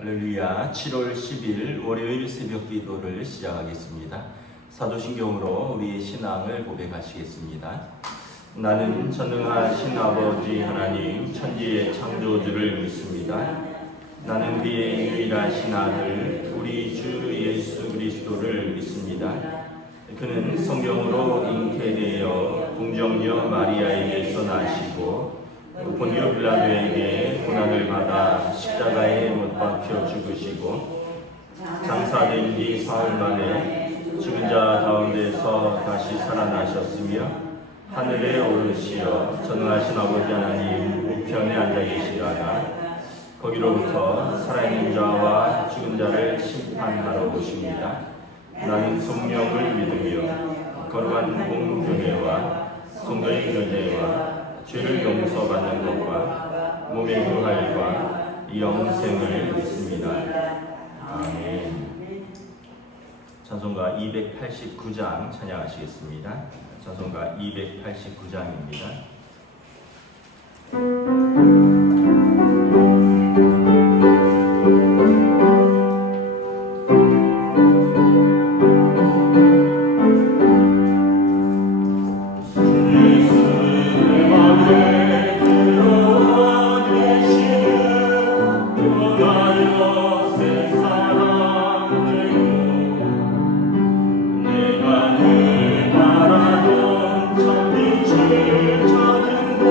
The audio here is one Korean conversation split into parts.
할렐루야. 7월 10일 월요일 새벽 기도를 시작하겠습니다. 사도신경으로 우리의 신앙을 고백하시겠습니다. 나는 전능하신 아버지 하나님 천지의 창조주를 믿습니다. 나는 그의 유일하신 아들 우리 주 예수 그리스도를 믿습니다. 그는 성경으로 잉태되어 동정녀 마리아에게서 나시고 본디오 빌라도에게 고난을 받아 십자가에 못 박혀 죽으시고 장사된 뒤 사흘 만에 죽은 자 가운데서 다시 살아나셨으며 하늘에 오르시어 전능하신 아버지 하나님 우편에 앉아 계시다가 거기로부터 살아있는 자와 죽은 자를 심판하러 오십니다. 나는 성령을 믿으며 거룩한 공교회와 성도의 교제와 죄를 용서받는 것과 몸의 부활과 영생을 믿습니다. 아멘. 찬송가 289장 찬양하시겠습니다. 찬송가 289장입니다. 바라던 참 빛을 찾은 곳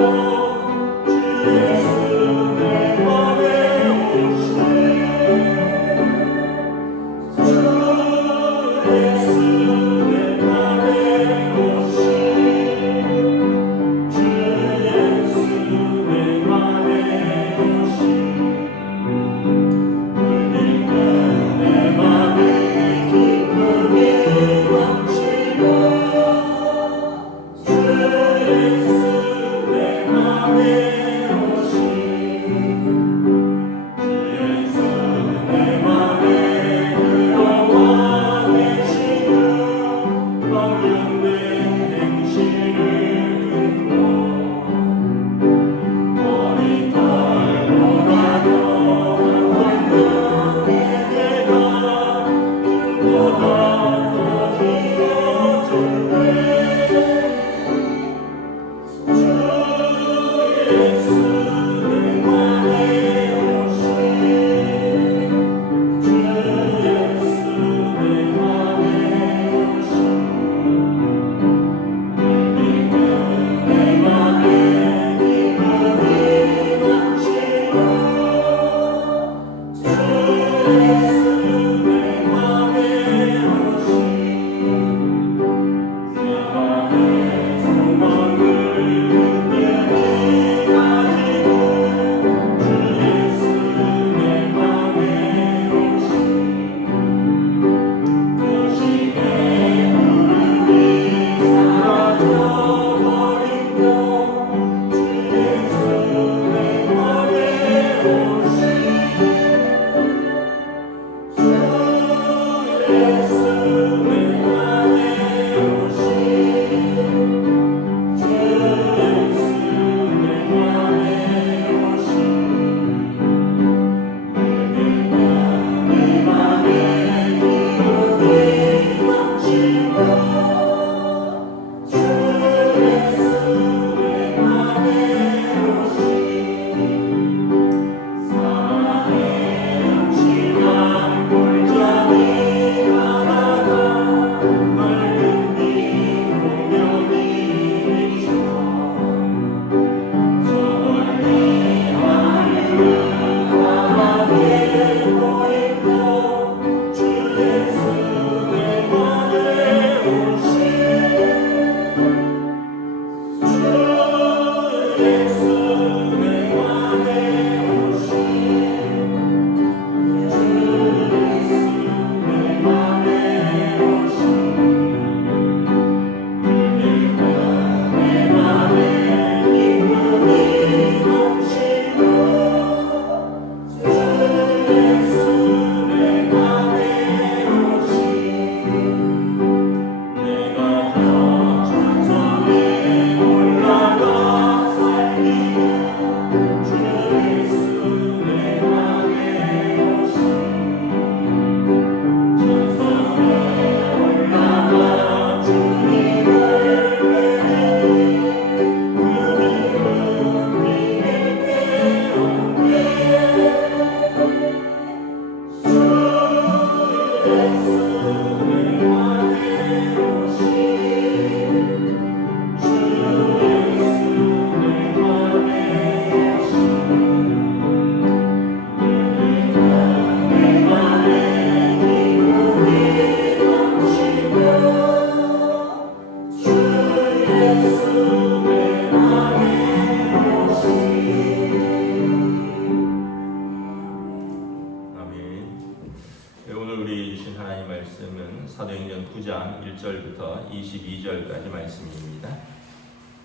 우리에게 주신 하나님 말씀은 사도행전 9장 1절부터 22절까지 말씀입니다.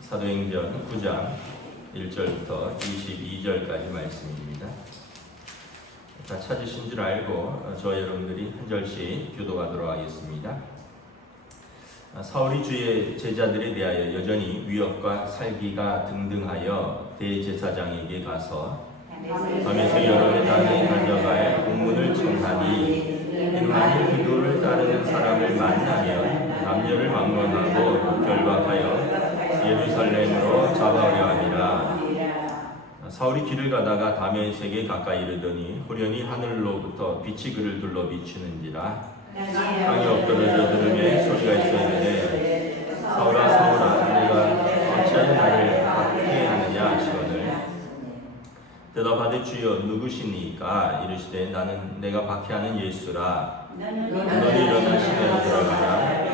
사도행전 9장 1절부터 22절까지 말씀입니다. 다 찾으신 줄 알고 저와 여러분들이 한 절씩 교도하도록 하겠습니다. 사울이 주의 제자들에 대하여 여전히 위협과 살기가 등등하여 대제사장에게 가서 밤에서 여러 회당에 가져갈 공문을 청하니 만일 그들을 따르는 사람을 만나면 남녀를 막론하고 결박하여 예루살렘으로 잡아오려 함이라. 사울이 길을 가다가 다메섹에 가까이 이르더니 후련히 하늘로부터 빛이 그를 둘러 비추는지라. 땅이 엎드러져 들음에 소리가 있었는데 사울아 사울아 내가 어찌하여 나를 박해하느냐 하시거늘 대답하되 주여 누구시니까 이르시되 나는 내가 박해하는 예수라. 너희 일어나 시내로 들어가라.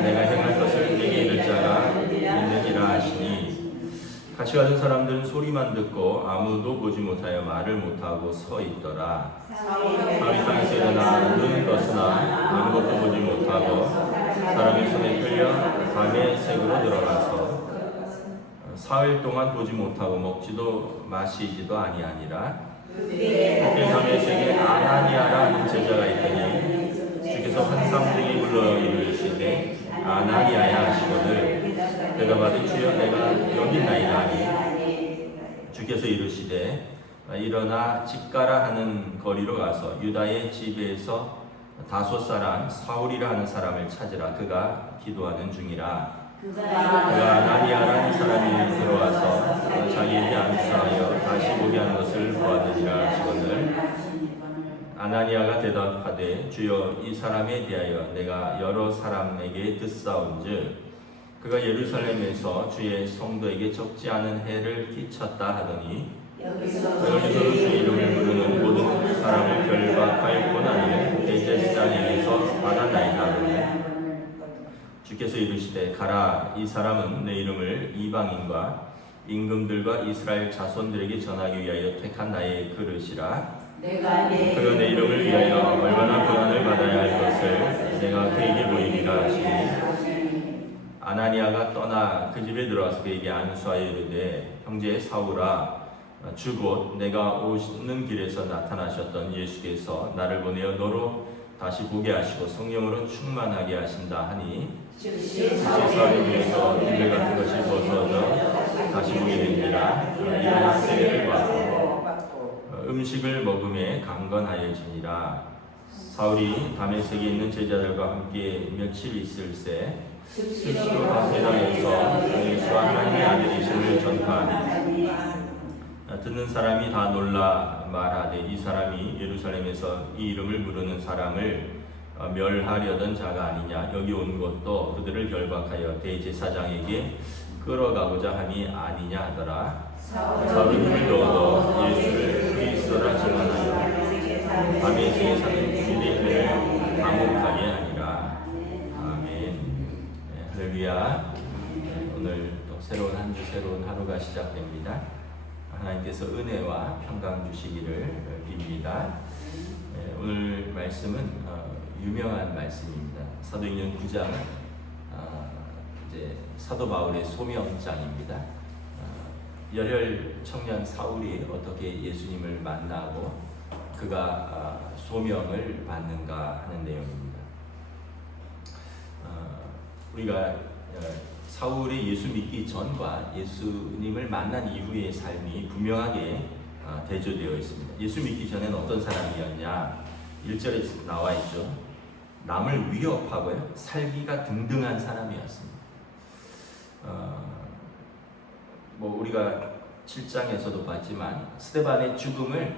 내가 행할 것을 네게 이를 자가 있느니라 하시니 같이 가던 사람들은 소리만 듣고 아무도 보지 못하여 말을 못하고 서 있더라. 사울이 땅에서 일어나 눈은 떴으나 아무것도 보지 못하고 사람의 손에 끌려 다메섹으로 들어가서 사흘 동안 보지 못하고 먹지도 마시지도 아니하니라. 그때 다메섹에 아나니아라 하는 제자가 있더니 주께서 환상 중에 불러 이르시되 아나니아야 하시거늘 대답하되 주여 내가 여기 있나이다 하니 주께서 이르시되 일어나 집가라 하는 거리로 가서 유다의 집에서 다소 사람 사울이라 하는 사람을 찾으라. 그가 기도하는 중이라. 그가 아나니아라는 사람이 들어와서 자기에게 안수하여 다시 보게 하는 것을 보았느니라 하시거늘 아나니아가 대답하되 주여 이 사람에 대하여 내가 여러 사람에게 듣사온즉 그가 예루살렘에서 주의 성도에게 적지 않은 해를 끼쳤다 하더니 여기서도 주의 이름을 부르는 모든 사람을 결박할 권한을 대제사장에게서 받았나이다 하더니 주께서 이르시되 가라. 이 사람은 내 이름을 이방인과 임금들과 이스라엘 자손들에게 전하기 위하여 택한 나의 그릇이라. 그가 내 이름을 위하여 얼마나 고난을 받아야 할 것을 내가 그에게 보이리라 하시니 아나니아가 떠나 그 집에 들어와서 그에게 안수하여 이르되 형제 사울아 주 곧 내가 오는 길에서 나타나셨던 예수께서 나를 보내어 너로 다시 보게 하시고 성령으로 충만하게 하신다 하니 사울의 눈에서 비늘 같은 것이 벗어져 다시 보게 되니라. 일어나 세례를 받고 음식을 먹음에 강건하여지니라. 사울이 다메섹에 있는 제자들과 함께 며칠 있을새 스스로 회당에서 예수와 하나님의 아들이심을 전파하니 듣는 사람이 다 놀라 말하되 이 사람이 예루살렘에서 이 이름을 부르는 사람을 멸하려던 자가 아니냐. 여기 온 것도 그들을 결박하여 대제사장에게 끌어가고자 함이 아니냐 하더라. 사울이 힘을 얻어 예수를 그리스도라 증언하여 다메섹에 사는 유대인을 감옥하게 하니라. 아멘. 네, 할렐루야. 오늘 또 새로운 한 주 새로운 하루가 시작됩니다. 하나님께서 은혜와 평강 주시기를 빕니다. 네, 오늘 말씀은 유명한 말씀입니다. 사도행전 9장 이제 사도 바울의 소명장입니다. 열혈 청년 사울이 어떻게 예수님을 만나고 그가 소명을 받는가 하는 내용입니다. 우리가 사울이 예수 믿기 전과 예수님을 만난 이후의 삶이 분명하게 대조되어 있습니다. 예수 믿기 전에는 어떤 사람이었냐? 1절에 나와 있죠. 남을 위협하고요, 살기가 등등한 사람이었습니다. 우리가 7장에서도 봤지만 스데반의 죽음을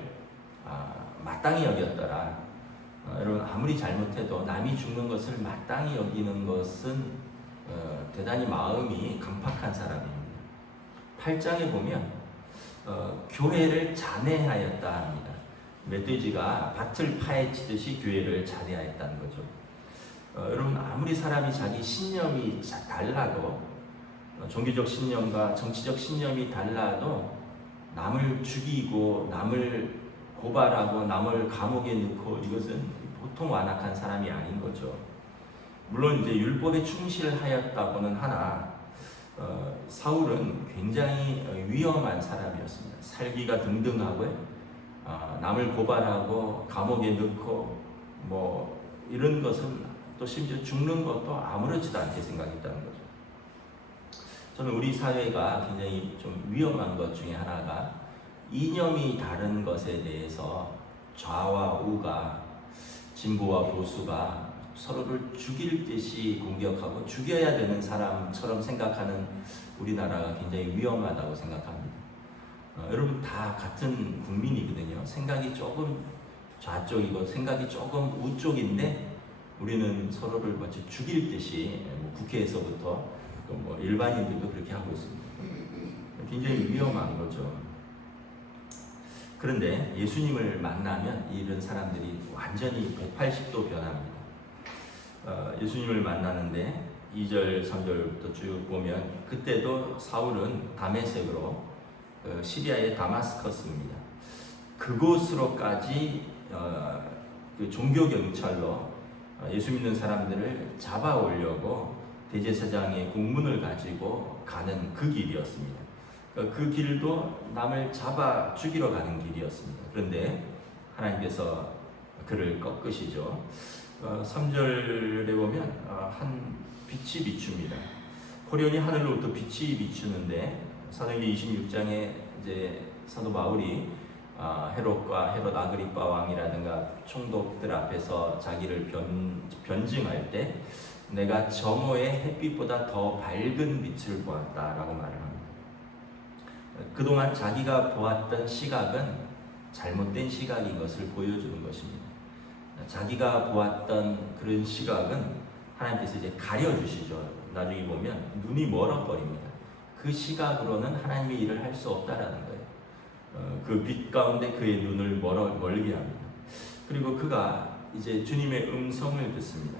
마땅히 여겼더라. 여러분 아무리 잘못해도 남이 죽는 것을 마땅히 여기는 것은 대단히 마음이 강팍한 사람입니다. 8장에 보면 교회를 잔해하였다 합니다. 멧돼지가 밭을 파헤치듯이 교회를 잔해하였다는 거죠. 여러분 아무리 사람이 자기 신념이 달라도 종교적 신념과 정치적 신념이 달라도 남을 죽이고 남을 고발하고 남을 감옥에 넣고 이것은 보통 완악한 사람이 아닌 거죠. 물론 이제 율법에 충실하였다고는 하나 사울은 굉장히 위험한 사람이었습니다. 살기가 등등하고 남을 고발하고 감옥에 넣고 뭐 이런 것은 또 심지어 죽는 것도 아무렇지도 않게 생각했다는 거죠. 저는 우리 사회가 굉장히 좀 위험한 것 중에 하나가 이념이 다른 것에 대해서 좌와 우가, 진보와 보수가 서로를 죽일 듯이 공격하고 죽여야 되는 사람처럼 생각하는 우리나라가 굉장히 위험하다고 생각합니다. 여러분 다 같은 국민이거든요. 생각이 조금 좌쪽이고 생각이 조금 우쪽인데 우리는 서로를 마치 죽일 듯이 국회에서부터 뭐 일반인들도 그렇게 하고 있습니다. 굉장히 위험한 거죠. 그런데 예수님을 만나면 이런 사람들이 완전히 180도 변합니다. 예수님을 만나는데 2절, 3절부터 쭉 보면 그때도 사울은 다메섹으로 시리아의 다마스커스입니다. 그곳으로까지 그 종교 경찰로 예수 믿는 사람들을 잡아오려고 대제사장의 공문을 가지고 가는 그 길이었습니다. 그 길도 남을 잡아 죽이러 가는 길이었습니다. 그런데 하나님께서 그를 꺾으시죠. 3절에 보면 한 빛이 비춥니다. 호련히 하늘로부터 빛이 비추는데 사도행전 26장에 이제 사도 바울이 헤롯과 헤롯 아그리빠 왕이라든가 총독들 앞에서 자기를 변증할 때 내가 정오의 햇빛보다 더 밝은 빛을 보았다라고 말을 합니다. 그동안 자기가 보았던 시각은 잘못된 시각인 것을 보여주는 것입니다. 자기가 보았던 그런 시각은 하나님께서 이제 가려주시죠. 나중에 보면 눈이 멀어버립니다. 그 시각으로는 하나님의 일을 할 수 없다라는 거예요. 그 빛 가운데 그의 눈을 멀게 합니다. 그리고 그가 이제 주님의 음성을 듣습니다.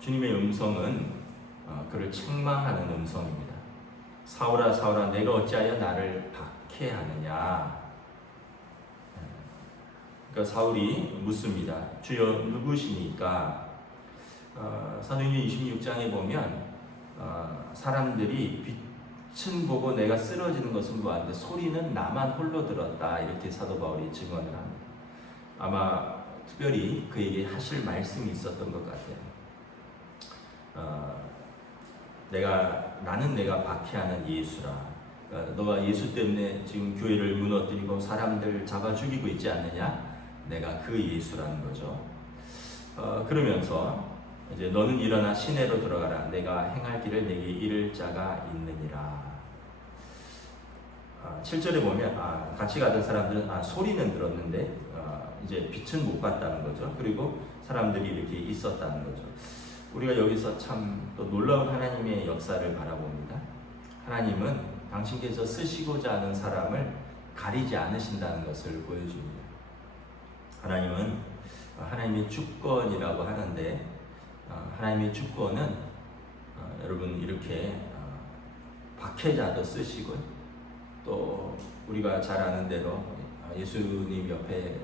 주님의 음성은 그를 책망하는 음성입니다. 사울아 사울아 내가 어찌하여 나를 박해하느냐. 그러니까 사울이 묻습니다. 주여 누구시니까? 사도행전 26장에 보면 사람들이 빛은 보고 내가 쓰러지는 것은 보았는데 소리는 나만 홀로 들었다. 이렇게 사도 바울이 증언을 합니다. 아마 특별히 그에게 하실 말씀이 있었던 것 같아요. 나는 내가 박해하는 예수라. 그러니까 너가 예수 때문에 지금 교회를 무너뜨리고 사람들 잡아 죽이고 있지 않느냐? 내가 그 예수라는 거죠. 그러면서 이제 너는 일어나 시내로 들어가라. 내가 행할 길을 내게 이를 자가 있느니라. 7절에 보면 같이 가던 사람들은 소리는 들었는데 이제 빛은 못 봤다는 거죠. 그리고 사람들이 이렇게 있었다는 거죠. 우리가 여기서 참 또 놀라운 하나님의 역사를 바라봅니다. 하나님은 당신께서 쓰시고자 하는 사람을 가리지 않으신다는 것을 보여줍니다. 하나님은 하나님의 주권이라고 하는데 하나님의 주권은 여러분 이렇게 박해자도 쓰시고 또 우리가 잘 아는 대로 예수님 옆에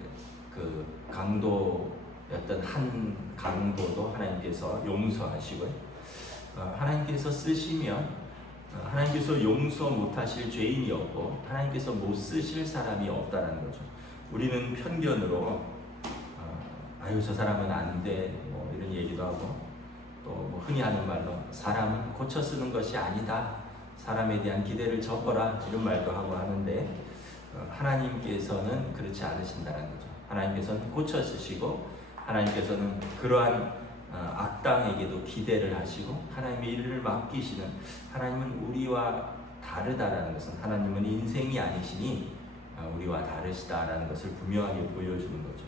그 강도였던 한 강도도 하나님께서 용서하시고 하나님께서 쓰시면 하나님께서 용서 못하실 죄인이 없고 하나님께서 못 쓰실 사람이 없다는 거죠. 우리는 편견으로 저 사람은 안 돼 뭐 이런 얘기도 하고 또 뭐 흔히 하는 말로 사람은 고쳐 쓰는 것이 아니다. 사람에 대한 기대를 접어라 이런 말도 하고 하는데 하나님께서는 그렇지 않으신다는 거죠. 하나님께서는 고쳐 쓰시고 하나님께서는 그러한 악당에게도 기대를 하시고 하나님의 일을 맡기시는 하나님은 우리와 다르다라는 것은 하나님은 인생이 아니시니 우리와 다르시다라는 것을 분명하게 보여주는 거죠.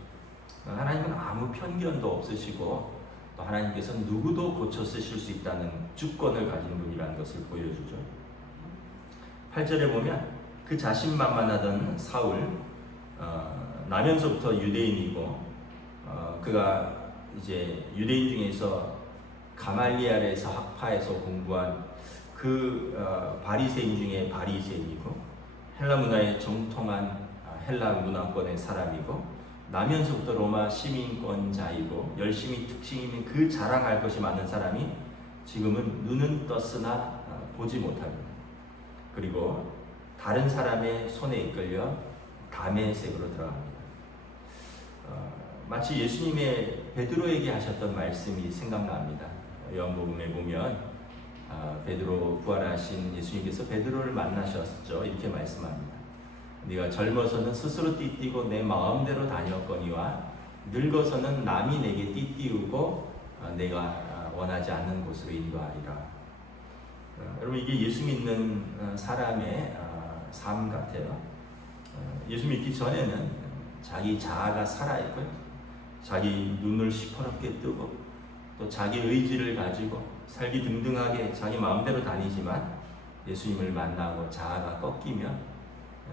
하나님은 아무 편견도 없으시고 또 하나님께서는 누구도 고쳐 쓰실 수 있다는 주권을 가진 분이라는 것을 보여주죠. 8절에 보면 그 자신만만하던 사울 나면서부터 유대인이고 그가 이제 유대인 중에서 가말리엘에서 학파에서 공부한 그 바리새인 중에 바리새인이고 헬라 문화에 정통한 헬라 문화권의 사람이고 나면서부터 로마 시민권자이고 열심히 특징 있는 그 자랑할 것이 많은 사람이 지금은 눈은 떴으나 보지 못합니다. 그리고 다른 사람의 손에 이끌려 담의 색으로 들어갑니다. 마치 예수님의 베드로에게 하셨던 말씀이 생각납니다. 요한복음에 보면 베드로 부활하신 예수님께서 베드로를 만나셨죠. 이렇게 말씀합니다. 네가 젊어서는 스스로 띠띠고 내 마음대로 다녔거니와 늙어서는 남이 내게 띠띠우고 내가 원하지 않는 곳으로 인도하리라. 여러분, 이게 예수 믿는 사람의 삶 같아요. 예수 믿기 전에는 자기 자아가 살아있고요, 자기 눈을 시퍼렇게 뜨고 또 자기 의지를 가지고 살기 등등하게 자기 마음대로 다니지만 예수님을 만나고 자아가 꺾이면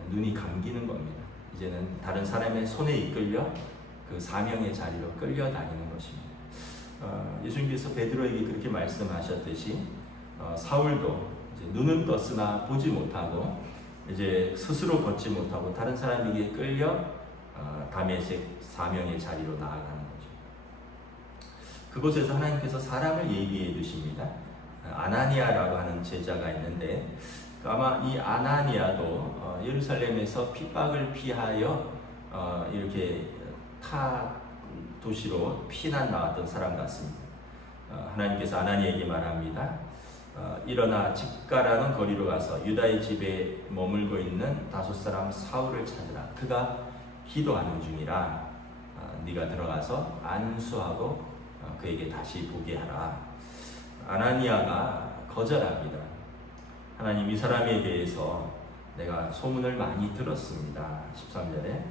눈이 감기는 겁니다. 이제는 다른 사람의 손에 이끌려 그 사명의 자리로 끌려다니는 것입니다. 예수님께서 베드로에게 그렇게 말씀하셨듯이 사울도 이제 눈은 떴으나 보지 못하고 이제 스스로 걷지 못하고 다른 사람에게 끌려 다메섹 사명의 자리로 나아가는 거죠. 그곳에서 하나님께서 사람을 예비해 두십니다. 아나니아라고 하는 제자가 있는데 아마 이 아나니아도 예루살렘에서 핍박을 피하여 이렇게 타 도시로 피난 나왔던 사람 같습니다. 하나님께서 아나니아에게 말합니다. 일어나 집가라는 거리로 가서 유다의 집에 머물고 있는 다섯 사람 사울을 찾으라. 그가 기도하는 중이라. 네가 들어가서 안수하고 그에게 다시 보게 하라. 아나니아가 거절합니다. 하나님, 이 사람에 대해서 내가 소문을 많이 들었습니다. 13절에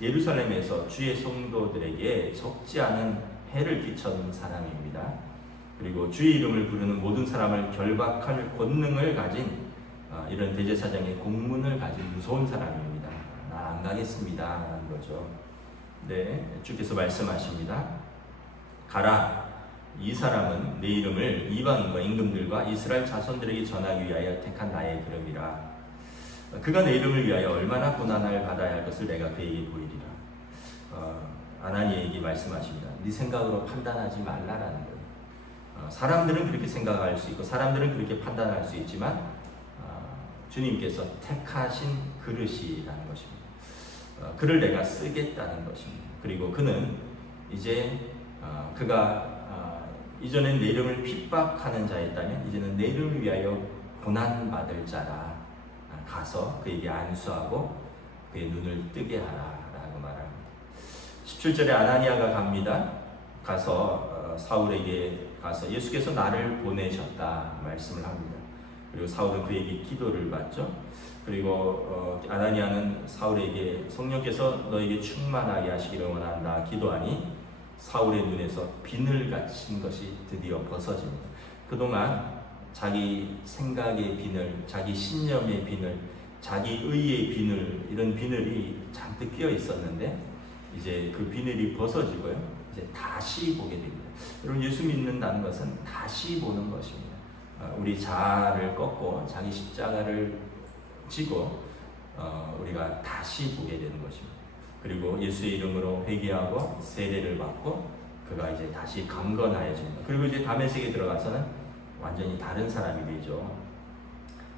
예루살렘에서 주의 성도들에게 적지 않은 해를 끼쳤는 사람입니다. 그리고 주의 이름을 부르는 모든 사람을 결박할 권능을 가진 이런 대제사장의 공문을 가진 무서운 사람입니다. 나 안 가겠습니다 하는 거죠. 네, 주께서 말씀하십니다. 가라. 이 사람은 내 이름을 이방인과 임금들과 이스라엘 자손들에게 전하기 위하여 택한 나의 그름이라. 그가 내 이름을 위하여 얼마나 고난을 받아야 할 것을 내가 그에게 보이리라. 아나니에게 말씀하십니다. 네 생각으로 판단하지 말라라는 거예요. 사람들은 그렇게 생각할 수 있고 사람들은 그렇게 판단할 수 있지만 주님께서 택하신 그릇이라는 것입니다. 그를 내가 쓰겠다는 것입니다. 그리고 그는 이제 그가 이전엔 내 이름을 핍박하는 자였다면 이제는 내 이름을 위하여 고난받을 자라. 가서 그에게 안수하고 그의 눈을 뜨게 하라 라고 말합니다. 17절에 아나니아가 갑니다. 가서 사울에게 가서 예수께서 나를 보내셨다 말씀을 합니다. 그리고 사울은 그에게 기도를 받죠. 그리고 아나니아는 사울에게 성령께서 너에게 충만하게 하시기를 원한다 기도하니 사울의 눈에서 비늘 갇힌 것이 드디어 벗어집니다. 그동안 자기 생각의 비늘, 자기 신념의 비늘, 자기 의의 비늘, 이런 비늘이 잔뜩 끼어 있었는데 이제 그 비늘이 벗어지고요. 이제 다시 보게 됩니다. 여러분, 예수 믿는다는 것은 다시 보는 것입니다. 우리 자아를 꺾고 자기 십자가를 지고 우리가 다시 보게 되는 것입니다. 그리고 예수의 이름으로 회개하고 세례를 받고 그가 이제 다시 강건하여집니다. 그리고 이제 다메섹에 들어가서는 완전히 다른 사람이 되죠.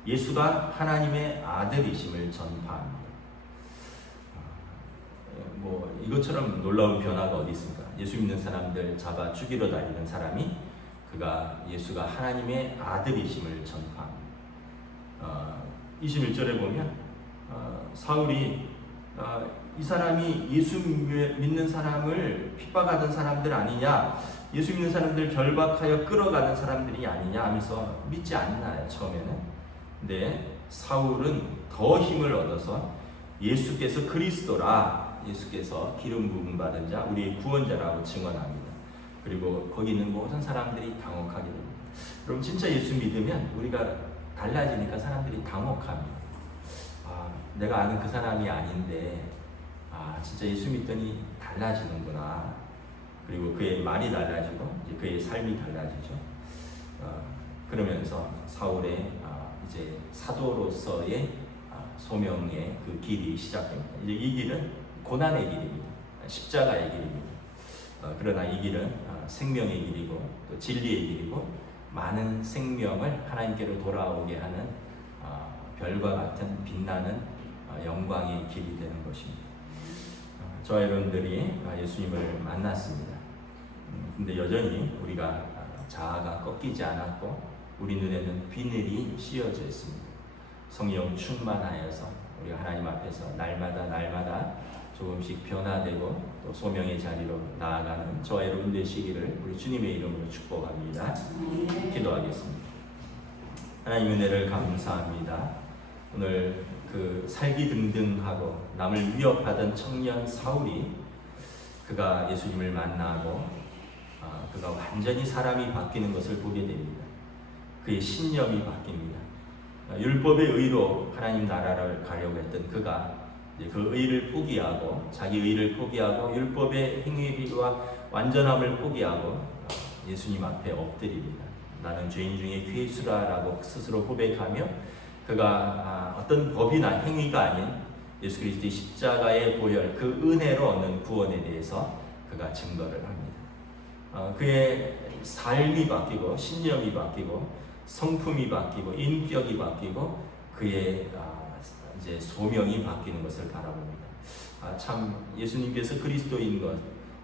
예수가 하나님의 아들이심을 전파합니다. 뭐 이것처럼 놀라운 변화가 어디 있습니까? 예수 믿는 사람들 잡아 죽이러 다니는 사람이 그가 예수가 하나님의 아들이심을 전파합니다. 21절에 보면 사울이 이 사람이 예수 믿는 사람을 핍박하던 사람들 아니냐, 예수 믿는 사람들 결박하여 끌어가는 사람들이 아니냐 하면서 믿지 않나요, 처음에는. 근데 사울은 더 힘을 얻어서 예수께서 그리스도라, 예수께서 기름 부음 받은 자, 우리의 구원자라고 증언합니다. 그리고 거기 있는 모든 사람들이 당혹하게 됩니다. 여러분, 진짜 예수 믿으면 우리가 달라지니까 사람들이 당혹합니다. 내가 아는 그 사람이 아닌데 진짜 예수 믿더니 달라지는구나. 그리고 그의 말이 달라지고 이제 그의 삶이 달라지죠. 그러면서 사울의 이제 사도로서의 소명의 그 길이 시작됩니다. 이제 이 길은 고난의 길입니다. 십자가의 길입니다. 그러나 이 길은 생명의 길이고 또 진리의 길이고 많은 생명을 하나님께로 돌아오게 하는 별과 같은 빛나는 영광의 길이 되는 것입니다. 저와 여러분들이 예수님을 만났습니다. 근데 여전히 우리가 자아가 꺾이지 않았고 우리 눈에는 비늘이 씌어져 있습니다. 성령 충만하여서 우리가 하나님 앞에서 날마다 조금씩 변화되고 또 소명의 자리로 나아가는 저와 여러분 되시기를 우리 주님의 이름으로 축복합니다. 기도하겠습니다. 하나님 은혜를 감사합니다. 오늘 그 살기등등하고 남을 위협하던 청년 사울이 그가 예수님을 만나고 그가 완전히 사람이 바뀌는 것을 보게 됩니다. 그의 신념이 바뀝니다. 율법의 의로 하나님 나라를 가려고 했던 그가 그 의를 포기하고 자기 의를 포기하고 율법의 행위와 완전함을 포기하고 예수님 앞에 엎드립니다. 나는 죄인 중에 괴수라라고 스스로 고백하며 그가 어떤 법이나 행위가 아닌 예수 그리스도의 십자가의 보혈 그 은혜로 얻는 구원에 대해서 그가 증거를 합니다. 그의 삶이 바뀌고 신념이 바뀌고 성품이 바뀌고 인격이 바뀌고 그의 이제 소명이 바뀌는 것을 바라봅니다. 참 예수님께서 그리스도인 것,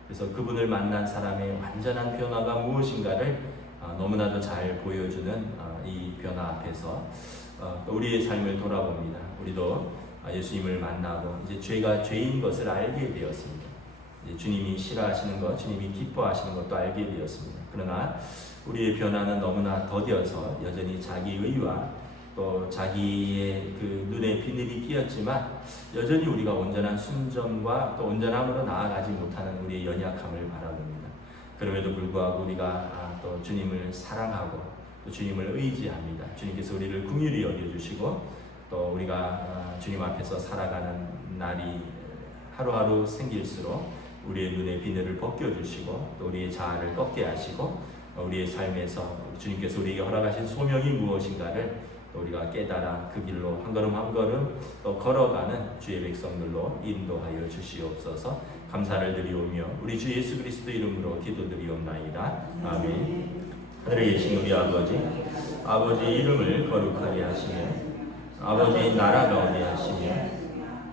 그래서 그분을 만난 사람의 완전한 변화가 무엇인가를 너무나도 잘 보여주는 이 변화 앞에서 우리의 삶을 돌아봅니다. 우리도 예수님을 만나고 이제 죄가 죄인 것을 알게 되었습니다. 이제 주님이 싫어하시는 것, 주님이 기뻐하시는 것도 알게 되었습니다. 그러나 우리의 변화는 너무나 더뎌서 여전히 자기 의와 또 자기의 그 눈에 비늘이 끼었지만 여전히 우리가 온전한 순종과 또 온전함으로 나아가지 못하는 우리의 연약함을 바라봅니다. 그럼에도 불구하고 우리가 또 주님을 사랑하고 또 주님을 의지합니다. 주님께서 우리를 긍휼히 여겨주시고 또 우리가 주님 앞에서 살아가는 날이 하루하루 생길수록 우리의 눈에 비늘을 벗겨주시고 또 우리의 자아를 꺾게 하시고 우리의 삶에서 주님께서 우리에게 허락하신 소명이 무엇인가를 또 우리가 깨달아 그 길로 한 걸음 한 걸음 또 걸어가는 주의 백성들로 인도하여 주시옵소서. 감사를 드리오며 우리 주 예수 그리스도 이름으로 기도드리옵나이다. 아멘. 하늘에 계신 우리 아버지 이름을 거룩하게 하시며 아버지 나라가 오게 하시며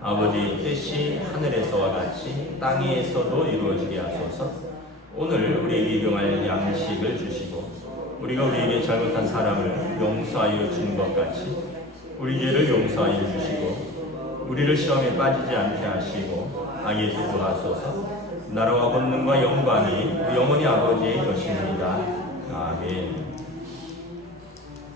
아버지 뜻이 하늘에서와 같이 땅에서도 이루어지게 하소서. 오늘 우리에게 일용할 양식을 주시고 우리가 우리에게 잘못한 사람을 용서하여 준 것 같이 우리 죄를 용서하여 주시고 우리를 시험에 빠지지 않게 하시고 악에서 구하소서. 나라와 권능과 영광이 영원히 아버지의 것입니다. 아멘.